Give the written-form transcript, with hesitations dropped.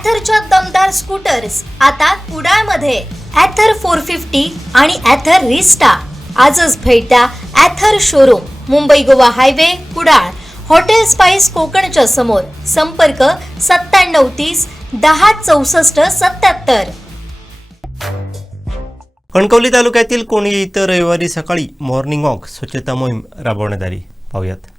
ॲथरच्या दमदार स्कूटर्स आता कुडाळमध्ये. ॲथर 450 आणि ॲथर रिस्टा. आजच भेट द्या Ather showroom, Mumbai Goa highway, Kudal. Hotel spice कोकणच्या समोर. संपर्क 9730 10 64 77. कणकवली तालुक्यातील कोणी इतर रविवारी सकाळी मॉर्निंग वॉक स्वच्छता मोहीम राबवण्यात आली. पाहूयात.